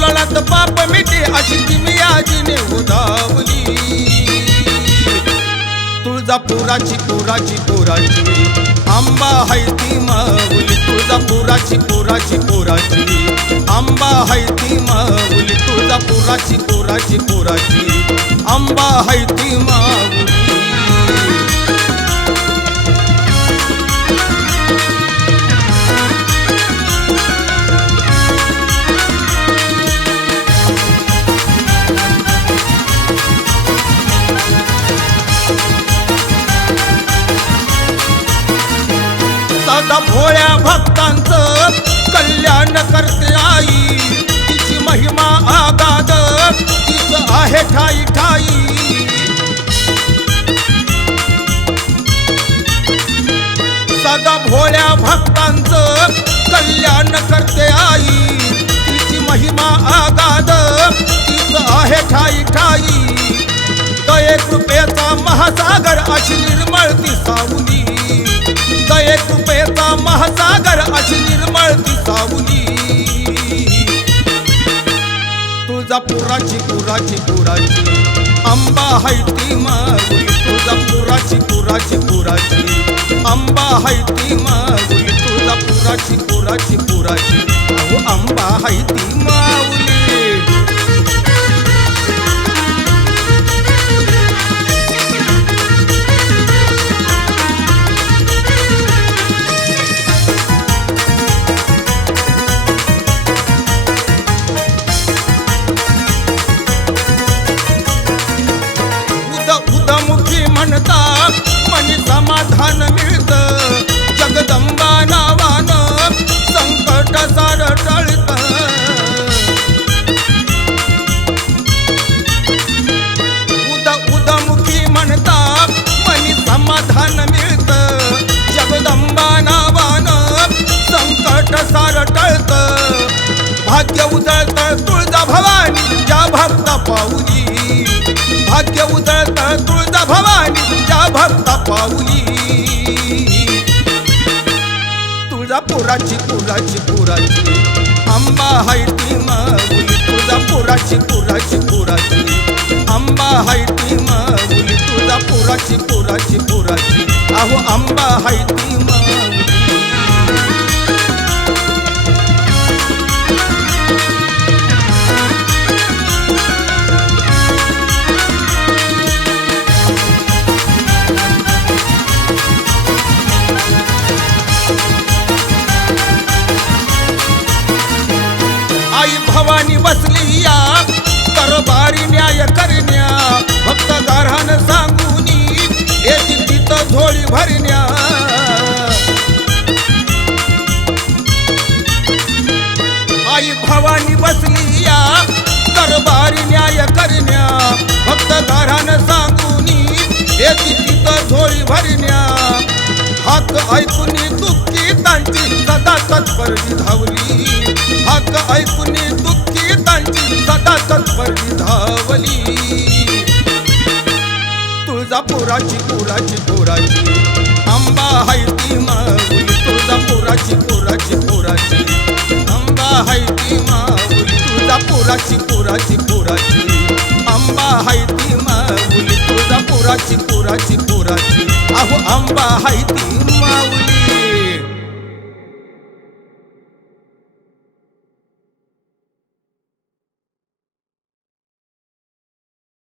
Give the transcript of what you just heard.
कल्लोळात पाप मिटे अशी किमयाजीने उदावली तुळजापुराची पुराची पुराची आंबा हाय ती माऊली तुळजापुराची पुराची पुराची आंबा हाय ती माऊली तुळजापुराची पुराची पुराची आंबा हाय ती माऊली सदा भोळ्या भक्तांचं कल्याण करते आई तिची महिमा आगाध तीच आहे ठाई ठाई सदा भोळ्या भक्तांचं कल्याण करते आई तिची महिमा आगाध तीच आहे ठाई ठाई दये कृपेचा महासागर अशी निर्मळ ती सावली दये कृपेचा महासागर अशी निर्मळ ती सावली तुळजापुराची पुराची पुराची आंबा हाय ती माऊली तुळजापुराची पुराची पुराची आंबा हाय ती माऊली तुळजापुराची पुराची पुराची अहो आंबा हाय ती माऊली म्हणता मनी समाधान मिळतं जगदंबा नावानं संकट सार टळतं उदमुखी म्हणता मनी समाधान मिळतं जगदंबा नावानं संकट सार टळतं भाग्य उजळतं तुळजा भवानी ज्या भक्त पाऊली भाग्य उजळतं तुळजा भवानी तुझ्या भक्ता पाऊली तुळजापुराची पुराची पुराची आंबा हाय ती माऊली तुळजापुराची पुराची पुराची आंबा हाय ती माऊली तुळजापुराची पुराची पुराची अहो आंबा हाय ती माऊली भवानी बसली या दरबारी न्याय करण्या भक्त गारहान सांगूनी येती तिथं झोळी भरण्या आई भवानी बसली या दरबारी न्याय करण्या भक्त गारहान सांगूनी येती तिथं झोळी भरण्या हाक ऐकूनी दुःखितांची सदा तत्परती धावली हाक ऐकूनी दुःखितांची सदा तत्परती धावली तुळजापुराची पुराची पुराची आंबा हाय ती माऊली तुळजापुराची पुराची पुराची आंबा हाय ती माऊली तुळजापुराची पुराची पुराची आंबा हाय ती माऊली तुळजापुराची पुराची पुराची अहो आंबा हाय ती माऊली